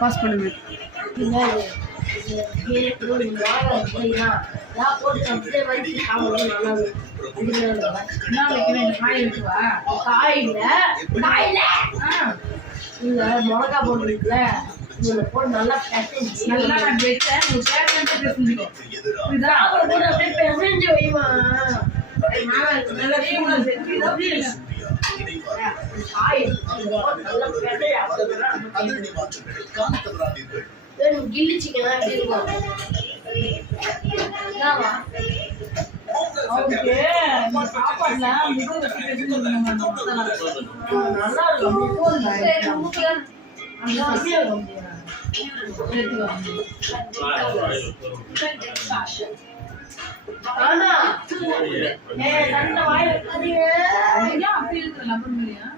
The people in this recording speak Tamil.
பாஸ் பண்ணுங்க. மிளகா போட்டுருக்குல போட்டு நல்லா நல்லா அப்படியே பெசஞ்சு வைமா கில்லி சிக்கன் எப்படி இருக்கும் சாப்பாடுல நல்லா இருக்கும். ஆனா நல்ல வாய் வைக்காதீங்க. அப்படி இருக்கிற லப்பர் இல்லையா